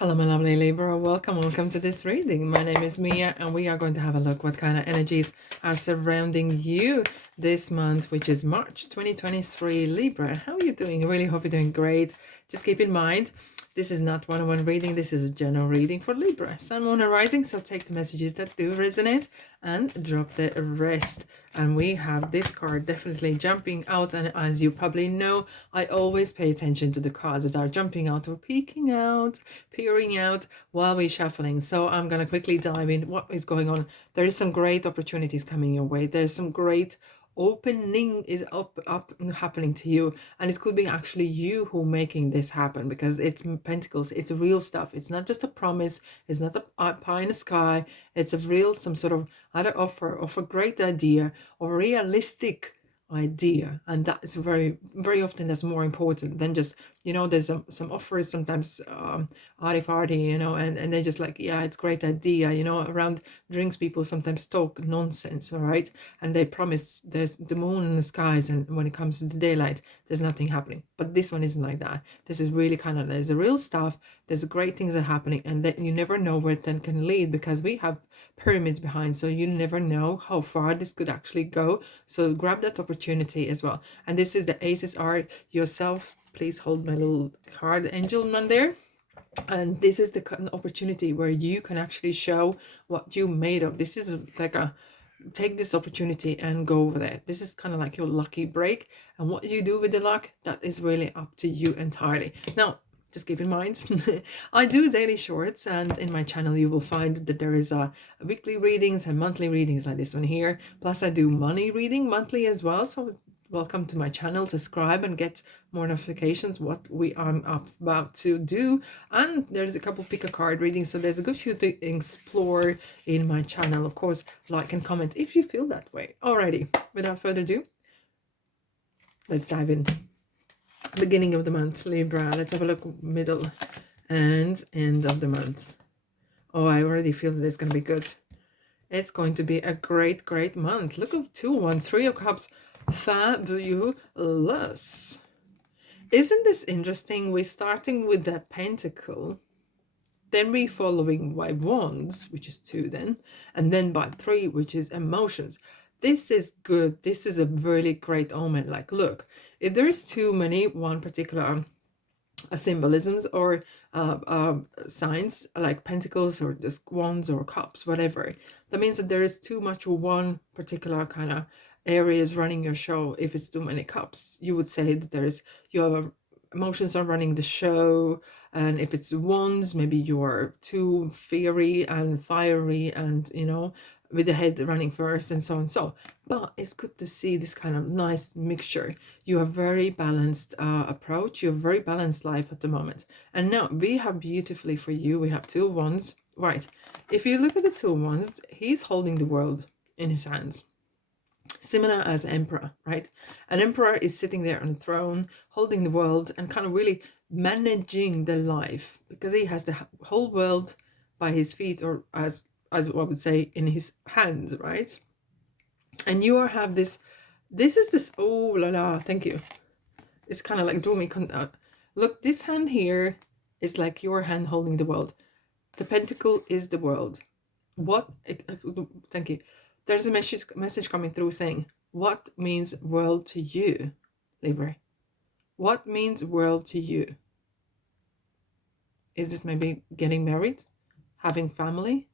Hello, my lovely Libra. Welcome to this reading. My name is Mia, and we are going to have a look what kind of energies are surrounding you this month, which is March 2023, Libra. How are you doing? I really hope you're doing great. Just keep in mind, this is not one-on-one reading. This is a general reading for Libra, Sun, Moon, and Rising. So take the messages that do resonate and drop the rest. And we have this card definitely jumping out. And as you probably know, I always pay attention to the cards that are jumping out or peeking out, peering out while we're shuffling. So I'm going to quickly dive in what is going on. There is some great opportunities coming your way. There's some great opening is up happening to you, and it could be actually you who making this happen, because it's pentacles, it's real stuff. It's not just a promise, it's not a pie in the sky. It's a real, some sort of either offer of a great idea or realistic idea, and that is very often that's more important than just, there's some offers sometimes arty and they're just like, yeah, it's great idea, around drinks people sometimes talk nonsense, all right, and they promise there's the moon in the skies, and when it comes to the daylight there's nothing happening. But this one isn't like that. This is really kind of, there's the real stuff, there's great things that are happening, and that you never know where it then can lead, because we have pyramids behind, so you never know how far this could actually go. So grab that opportunity as well. And this is the aces are yourself. Please hold my little card angel man there. And this is the opportunity where you can actually show what you made of. This is like a, take this opportunity and go over there. This is kind of like your lucky break, and what you do with the luck, that is really up to you entirely. Now just keep in mind, I do daily shorts, and in my channel you will find that there is a weekly readings and monthly readings like this one here. Plus I do money reading monthly as well, so welcome to my channel. Subscribe and get more notifications what we are about to do. And there's a couple pick a card readings, so there's a good few to explore in my channel. Of course, like and comment if you feel that way. Alrighty, without further ado, let's dive in. Beginning of the month, Libra. Let's have a look. Middle and end of the month. Oh, I already feel that it's going to be good. It's going to be a great month. Look at 2 1 3 of Cups. Fabulous. Isn't this interesting? We're starting with the Pentacle, then we following by Wands, which is 2 then, and then by 3, which is emotions. This is good. This is a really great omen. Like, look, if there's too many one particular symbolisms or signs like pentacles or just wands or cups, whatever, that means that there is too much one particular kind of areas running your show. If it's too many cups, you would say that there's your emotions are running the show. And if it's wands, maybe you're too fiery and fiery and with the head running first and so on. So but it's good to see this kind of nice mixture. You have very balanced approach. You have very balanced life at the moment. And now we have beautifully for you, we have 2 wands, right? If you look at the 2 wands, he's holding the world in his hands, similar as emperor, right? An emperor is sitting there on a throne holding the world and kind of really managing the life, because he has the whole world by his feet, or as I would say, in his hands, right? And you have this is this, oh la la, thank you. It's kind of like drew me look, this hand here is like your hand holding the world. The pentacle is the world. What, thank you. There's a message coming through saying, what means world to you, Libra? What means world to you? Is this maybe getting married, having family,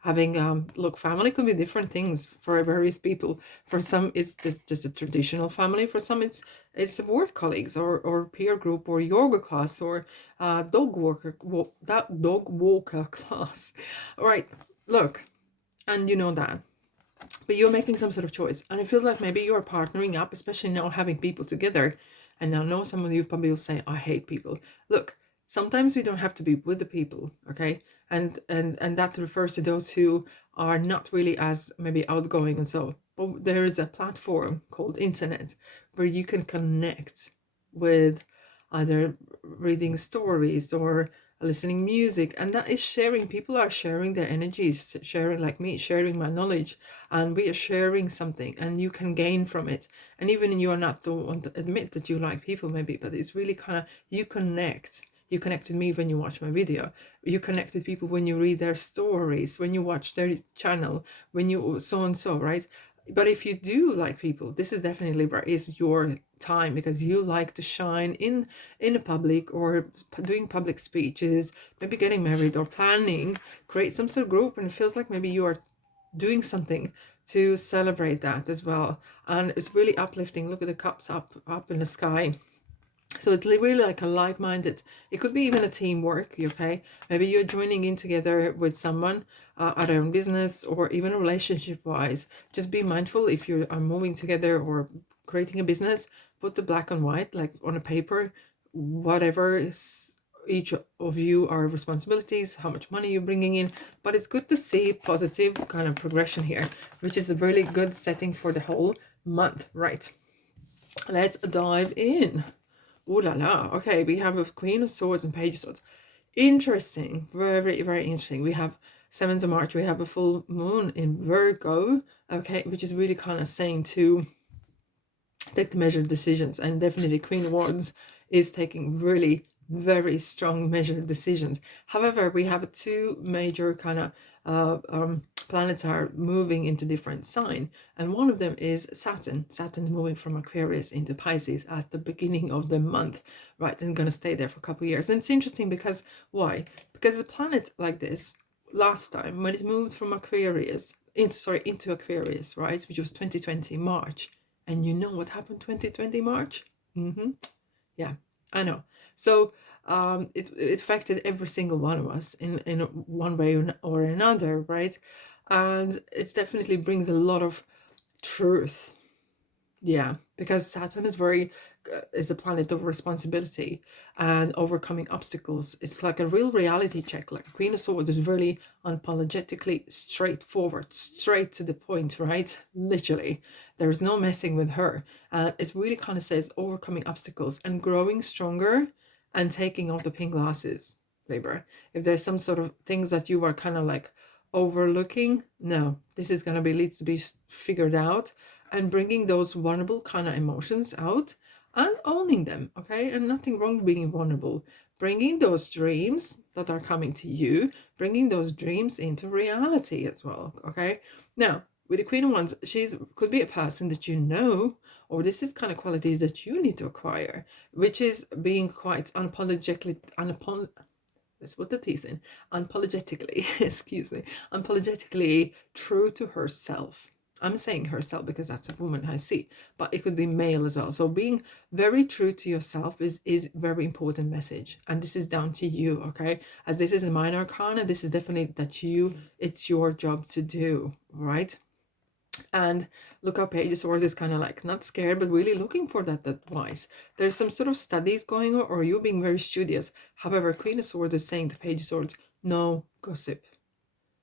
having look, family could be different things for various people. For some it's just a traditional family, for some it's work colleagues or peer group or yoga class or dog walker class. All right, look, and you know that, but you're making some sort of choice, and it feels like maybe you're partnering up, especially now having people together. And I know some of you probably will say, I hate people. Look, sometimes we don't have to be with the people, okay? And that refers to those who are not really as maybe outgoing and so. But there is a platform called internet where you can connect with either reading stories or listening music, and that is sharing. People are sharing their energies, sharing, like me, sharing my knowledge, and we are sharing something, and you can gain from it. And even you are not don't want to admit that you like people maybe, but it's really kind of, you connect. You connect with me when you watch my video. You connect with people when you read their stories, when you watch their channel, when you so and so, right? But if you do like people, this is definitely Libra, is your time, because you like to shine in a public, or doing public speeches, maybe getting married or planning, create some sort of group, and it feels like maybe you are doing something to celebrate that as well. And it's really uplifting. Look at the cups up in the sky. So it's really like a like-minded, it could be even a teamwork, okay? Maybe you're joining in together with someone, at their own business, or even relationship-wise. Just be mindful if you are moving together or creating a business, put the black and white, like on a paper, whatever is each of you are responsibilities, how much money you're bringing in. But it's good to see positive kind of progression here, which is a really good setting for the whole month, right? Let's dive in. Ooh la la. Okay, we have a Queen of Swords and Page of Swords. Interesting. Very, very interesting. We have 7th of March. We have a full moon in Virgo. Okay, which is really kind of saying to take the measured decisions. And definitely Queen of Wands is taking really very strong measured decisions. However, we have two major kind of planets are moving into different sign, and one of them is Saturn. Saturn moving from Aquarius into Pisces at the beginning of the month, right? And going to stay there for a couple of years. And it's interesting because why? Because a planet like this last time when it moved from Aquarius into Aquarius, right, which was 2020 March, and you know what happened 2020 March? Yeah, I know. So it affected every single one of us in one way or another, right? And it definitely brings a lot of truth. Yeah, because Saturn is is a planet of responsibility and overcoming obstacles. It's like a real reality check. Like Queen of Swords is really unapologetically straightforward, straight to the point, right? Literally, there's no messing with her. It really kind of says overcoming obstacles and growing stronger and taking off the pink glasses, Libra. If there's some sort of things that you are kind of like overlooking, no, this is going to be needs to be figured out, and bringing those vulnerable kind of emotions out and owning them, okay? And nothing wrong with being vulnerable. Bringing those dreams that are coming to you, bringing those dreams into reality as well, okay? Now, with the Queen of Wands, could be a person that you know, or this is kind of qualities that you need to acquire, which is being quite unapologetically, let's put the teeth in, unapologetically, excuse me, unapologetically true to herself. I'm saying herself because that's a woman I see, but it could be male as well. So being very true to yourself is very important message. And this is down to you, okay? As this is a minor arcana, this is definitely that it's your job to do, right? And look how Page of Swords is kind of like not scared, but really looking for that advice. There's some sort of studies going on, or you being very studious. However, Queen of Swords is saying to Page of Swords, no gossip.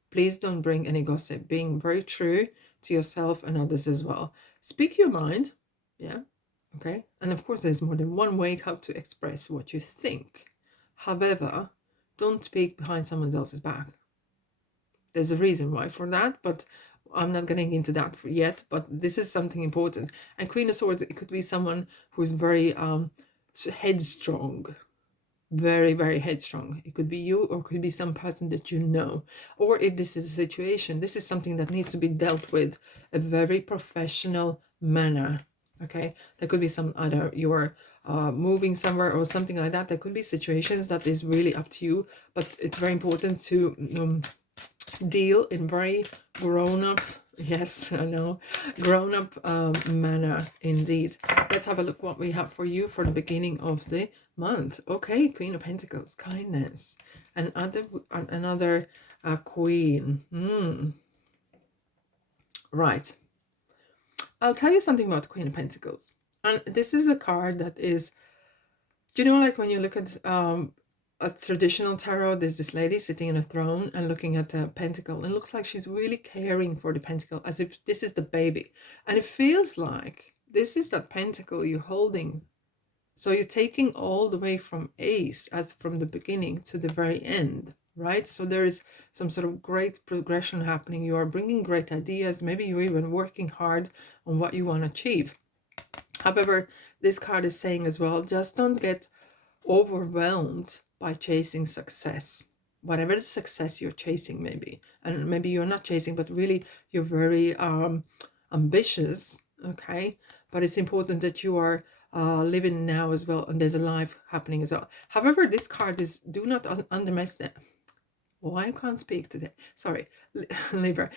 Please don't bring any gossip. Being very true to yourself and others as well. Speak your mind. Yeah. Okay. And of course, there's more than one way how to express what you think. However, don't speak behind someone else's back. There's a reason why for that, but I'm not getting into that yet, but this is something important. And Queen of Swords, it could be someone who's very headstrong, very, very headstrong. It could be you, or it could be some person that you know. Or if this is a situation, this is something that needs to be dealt with a very professional manner. Okay, there could be some other, you're moving somewhere or something like that. There could be situations that is really up to you, but it's very important to deal in very grown-up, yes, I know, grown-up manner indeed. Let's have a look what we have for you for the beginning of the month. Okay, Queen of Pentacles, kindness, and another queen. Right, I'll tell you something about Queen of Pentacles. And this is a card that is, do you know, like when you look at a traditional tarot, there's this lady sitting in a throne and looking at a pentacle. It looks like she's really caring for the pentacle, as if this is the baby. And it feels like this is that pentacle you're holding. So you're taking all the way from ace, as from the beginning to the very end, right? So there is some sort of great progression happening. You are bringing great ideas. Maybe you're even working hard on what you want to achieve. However, this card is saying as well, just don't get overwhelmed by chasing success, whatever the success you're chasing maybe. And maybe you're not chasing, but really you're very ambitious, okay? But it's important that you are living now as well, and there's a life happening as well. However, this card is do not underestimate. Oh, I can't speak today. Sorry, Libra.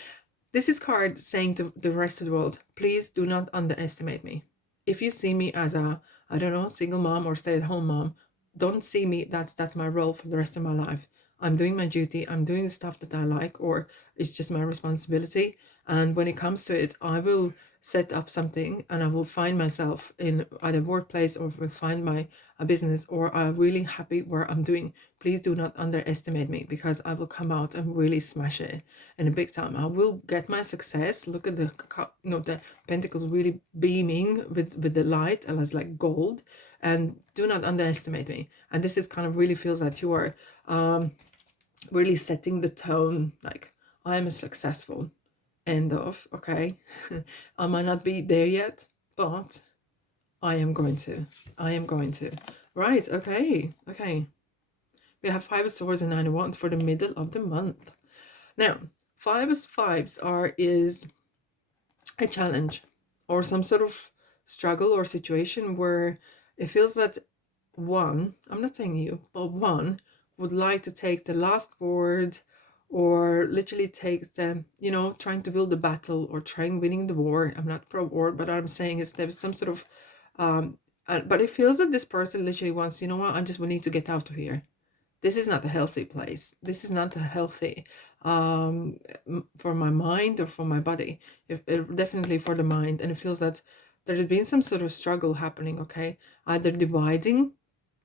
This is card saying to the rest of the world, please do not underestimate me. If you see me as a, I don't know, single mom or stay-at-home mom, don't see me, that's my role for the rest of my life. I'm doing my duty, I'm doing the stuff that I like, or it's just my responsibility. And when it comes to it, I will set up something and I will find myself in either workplace or will find my a business, or I'm really happy where I'm doing. Please do not underestimate me, because I will come out and really smash it in a big time. I will get my success. Look at the the pentacles really beaming with the light, and it's like gold. And do not underestimate me. And this is kind of really feels that you are really setting the tone, like I'm a successful, end of, okay? I might not be there yet, but I am going to. Right, okay. We have 5 of Swords and 9 of Wands for the middle of the month. Now, 5 of Fives is a challenge or some sort of struggle or situation where it feels that one, I'm not saying you, but one would like to take the last word, or literally take the, trying to build the battle or trying winning the war. I'm not pro war, but what I'm saying is there's some sort of, but it feels that this person literally wants, you know what, we need to get out of here. This is not a healthy place. This is not a healthy for my mind or for my body. Definitely for the mind. And it feels that there has been some sort of struggle happening, okay? Either dividing,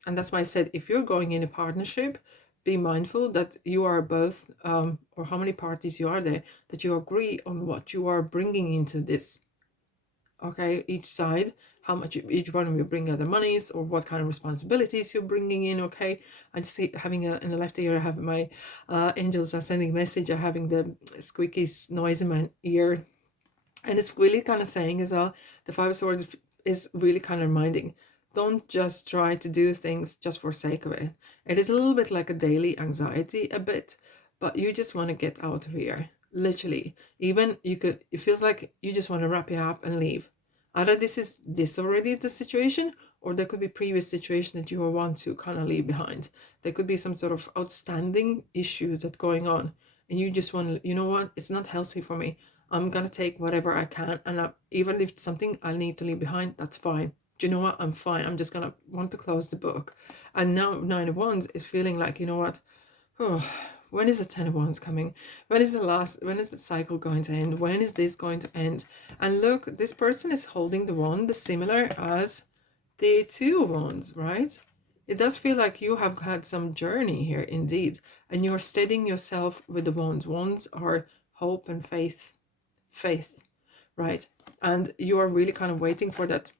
and that's why I said, if you're going in a partnership, be mindful that you are both, or how many parties you are there, that you agree on what you are bringing into this, okay? Each side, how much each one will bring other monies, or what kind of responsibilities you're bringing in, okay? I just see having in the left ear, I have my angels are sending message, I'm having the squeaky noise in my ear, and it's really kind of saying as well, the 5 of Swords is really kind of reminding, don't just try to do things just for sake of it. It is a little bit like a daily anxiety a bit, but you just want to get out of here, literally. Even it feels like you just want to wrap it up and leave. Either this is already the situation, or there could be previous situation that you want to kind of leave behind. There could be some sort of outstanding issues that going on, and you just want to, you know what, it's not healthy for me. I'm gonna take whatever I can, and even if it's something I need to leave behind, that's fine. Do you know what? I'm fine. I'm just gonna want to close the book. And now 9 of Wands is feeling like, you know what? Oh, when is the 10 of Wands coming? When is the cycle going to end? When is this going to end? And look, this person is holding the wand, similar as the 2 of Wands, right? It does feel like you have had some journey here indeed. And you're steadying yourself with the wands. Wands are hope and faith, right? And you are really kind of waiting for that,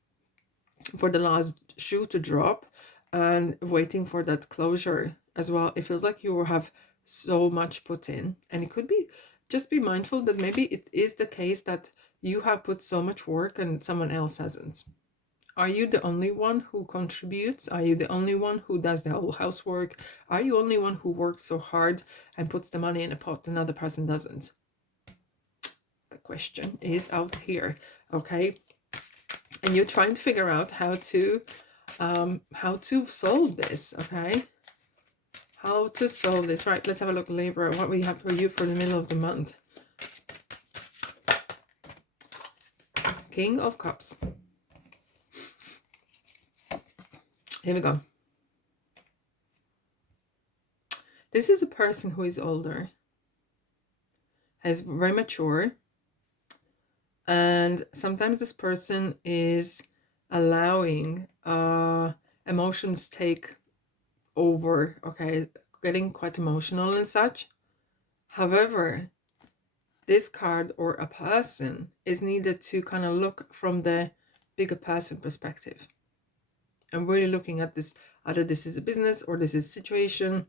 for the last shoe to drop, and waiting for that closure as well. It feels like you have so much put in, and it could be, just be mindful that maybe it is the case that you have put so much work and someone else hasn't. Are you the only one who contributes? Are you the only one who does the whole housework? Are you the only one who works so hard and puts the money in a pot and another person doesn't? The question is out here, okay? And you're trying to figure out how to solve this, okay? How to solve this. Right, let's have a look, Libra, what we have for you for the middle of the month. King of Cups. Here we go. This is a person who is older, is very mature, and sometimes this person is allowing emotions take over, okay, getting quite emotional and such. However, this card or a person is needed to kind of look from the bigger person perspective. I'm really looking at this, either this is a business or this is a situation,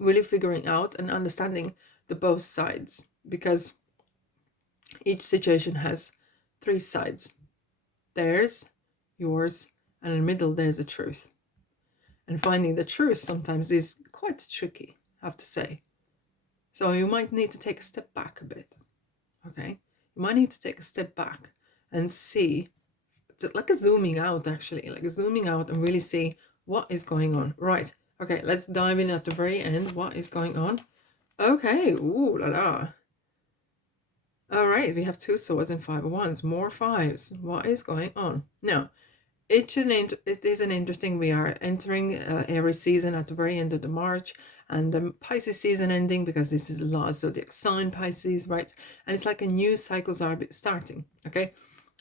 really figuring out and understanding the both sides, because each situation has 3 sides. Theirs, yours, and in the middle there's a truth. And finding the truth sometimes is quite tricky, I have to say. So you might need to take a step back a bit, okay? You might need to take a step back and see, like a zooming out actually, like a zooming out and really see what is going on. Right, okay, let's dive in at the very end. What is going on? Okay, ooh la la. All right, we have 2 swords and 5 of wands, more fives. What is going on? Now, it is an interesting, we are entering Aries season at the very end of the March, and the Pisces season ending, because this is the last zodiac sign, Pisces, right? And it's like a new cycles are starting, okay?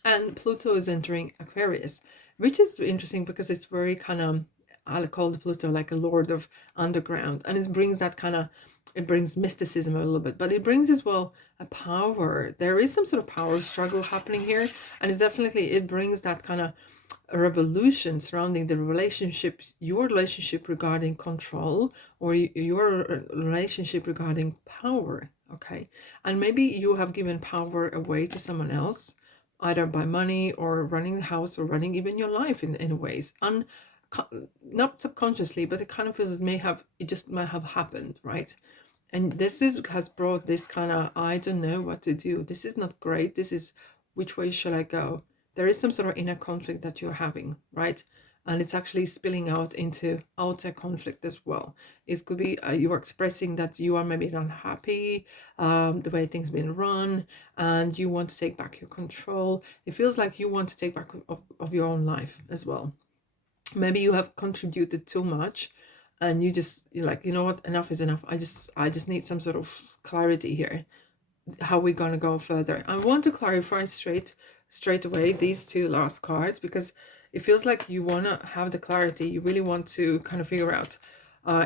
And Pluto is entering Aquarius, which is interesting because it's very kind of, I'll call the Pluto like a lord of underground, and it brings that kind of, it brings mysticism a little bit, but it brings as well a power. There is some sort of power struggle happening here, and it's definitely, it brings that kind of a revolution surrounding the relationships, your relationship regarding control, or your relationship regarding power, okay? And maybe you have given power away to someone else, either by money or running the house or running even your life in ways, not subconsciously, but it kind of feels it just might have happened, right? And has brought this kind of, I don't know what to do. This is not great. This is, which way should I go? There is some sort of inner conflict that you're having, right? And it's actually spilling out into outer conflict as well. It could be you are expressing that you are maybe not happy the way things been run, and you want to take back your control. It feels like you want to take back of your own life as well. Maybe you have contributed too much, and you're like, you know what, enough is enough. I just need some sort of clarity here. How we gonna go further? I want to clarify straight away these 2 last cards, because it feels like you want to have the clarity. You really want to kind of figure out,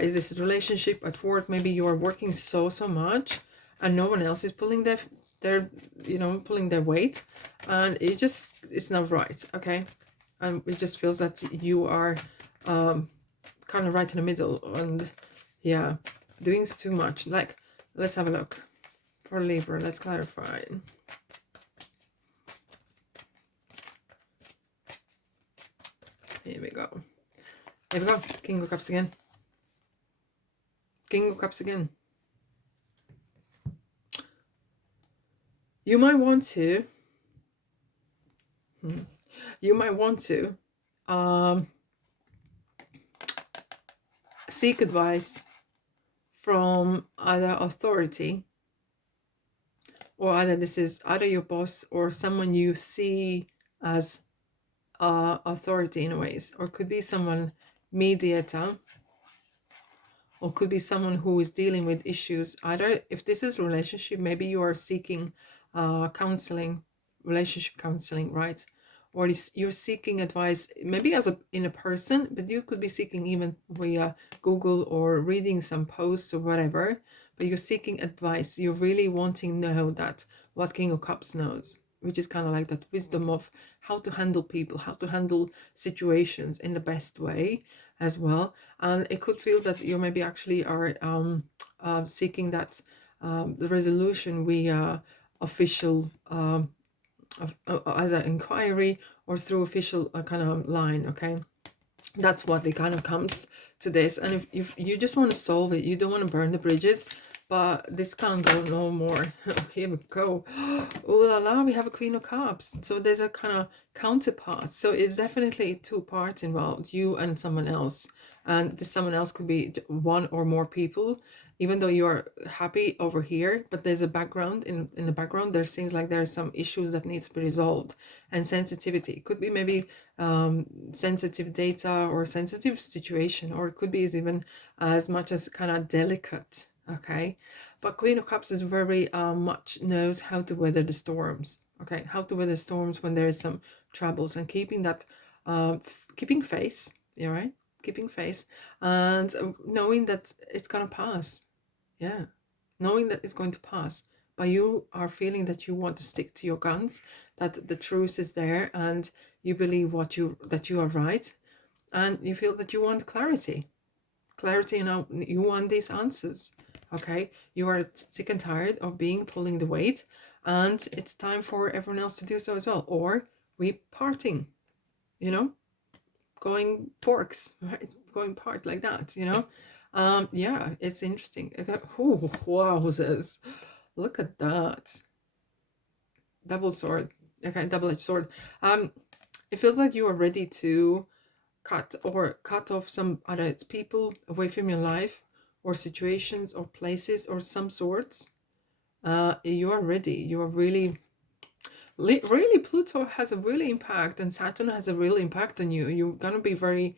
is this a relationship at work? Maybe you are working so much and no one else is pulling their pulling their weight, and it's not right, okay? And it just feels that you are kind of right in the middle, and yeah, doing too much. Like, let's have a look for Libra. Let's clarify. Here we go. Here we go. King of Cups again. King of Cups again. You might want to seek advice from either authority, or either your boss or someone you see as authority in ways, or could be someone mediator, or could be someone who is dealing with issues. Either, if this is a relationship, maybe you are seeking counseling, relationship counseling, right? Or you're seeking advice, maybe in a person, but you could be seeking even via Google or reading some posts or whatever. But you're seeking advice. You're really wanting to know that what King of Cups knows, which is kind of like that wisdom of how to handle people, how to handle situations in the best way as well. And it could feel that you maybe actually are seeking that the resolution via official as an inquiry, or through official kind of line, okay? That's what it kind of comes to this. And if you just want to solve it, you don't want to burn the bridges, but this can't go no more. Here we go. Oh la la, we have a Queen of Cups. So there's a kind of counterpart. So it's definitely 2 parts involved, you and someone else. And this someone else could be 1 or more people, even though you're happy over here, but there's a background. In the background, there seems like there's some issues that needs to be resolved. And sensitivity. It could be maybe sensitive data or sensitive situation, or it could be even as much as kind of delicate, okay? But Queen of Cups is very much knows how to weather the storms, okay? How to weather storms when there is some troubles, and keeping that keeping face, all right? Keeping face, and knowing that it's gonna pass. Yeah, knowing that it's going to pass, but you are feeling that you want to stick to your guns, that the truth is there, and you believe that you are right, and you feel that you want clarity, and you want these answers, okay? You are sick and tired of pulling the weight, and it's time for everyone else to do so as well, or we parting, going forks, right? going part like that, you know. Yeah, it's interesting. Okay. Oh, wow, says, look at that. Double sword. Okay, double-edged sword. It feels like you are ready to cut off some other people away from your life, or situations or places or some sorts. You are ready. You are really, really, Pluto has a really impact, and Saturn has a real impact on you. You're gonna be very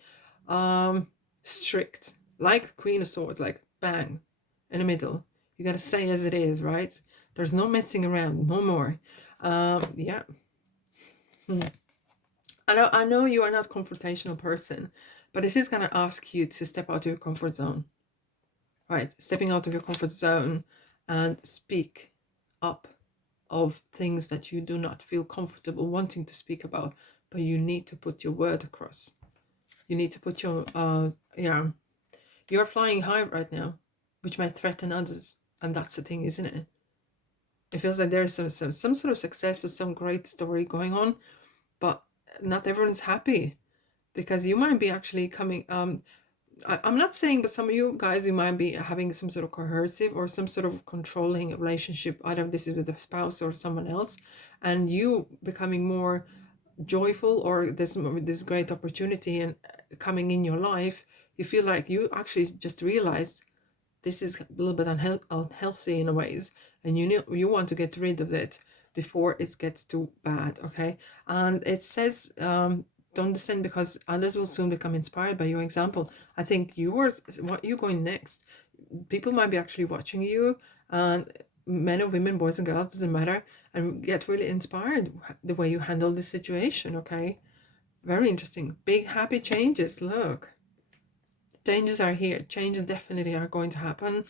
strict, like Queen of Swords, like bang in the middle. You gotta say as it is, right? There's no messing around, no more. Yeah. I know you are not a confrontational person, but this is gonna ask you to step out of your comfort zone. Right, stepping out of your comfort zone and speak up of things that you do not feel comfortable wanting to speak about, but you need to put your word across. You need to put your yeah, you're flying high right now, which might threaten others, and that's the thing, isn't it? It feels like there's some sort of success or some great story going on, but not everyone's happy, because you might be actually coming I'm not saying, but some of you guys, you might be having some sort of coercive or some sort of controlling relationship. Either this is with a spouse or someone else, and you becoming more joyful, or this great opportunity and coming in your life. You feel like you actually just realized this is a little bit unhealthy in a ways, and you want to get rid of it before it gets too bad. Okay, and it says don't descend, because others will soon become inspired by your example. I think what you're going next. People might be actually watching you, and men or women, boys and girls, doesn't matter, and get really inspired the way you handle this situation. Okay, very interesting. Big happy changes. Look, changes are here. Changes definitely are going to happen,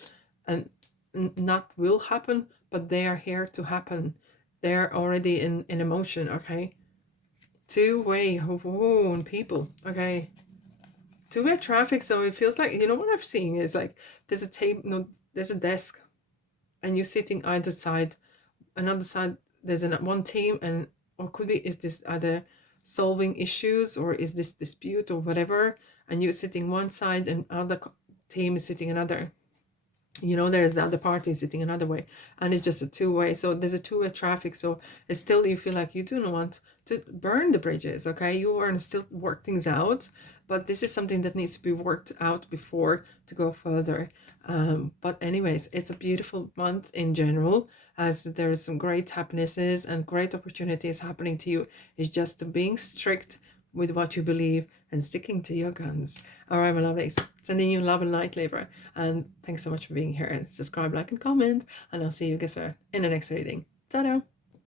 and not will happen, but they are here to happen. They're already in emotion. Okay, two-way people. Okay, two-way traffic. So it feels like, what I've seen is like there's a table, no, there's a desk, and you're sitting either side. Another side, there's one team, and or could be, is this either solving issues, or is this dispute or whatever, and you're sitting one side and other team is sitting another. There's the other party sitting another way, and it's just a two-way. So there's a two-way traffic. So it's still, you feel like you do not want to burn the bridges. Okay, you want to still work things out, but this is something that needs to be worked out before to go further. But anyways, it's a beautiful month in general, as there's some great happinesses and great opportunities happening to you. It's just being strict with what you believe and sticking to your guns. All right, my lovelies, sending you love and light, Libra, and thanks so much for being here. Subscribe, like, and comment, and I'll see you guys in the next reading. Ta-da!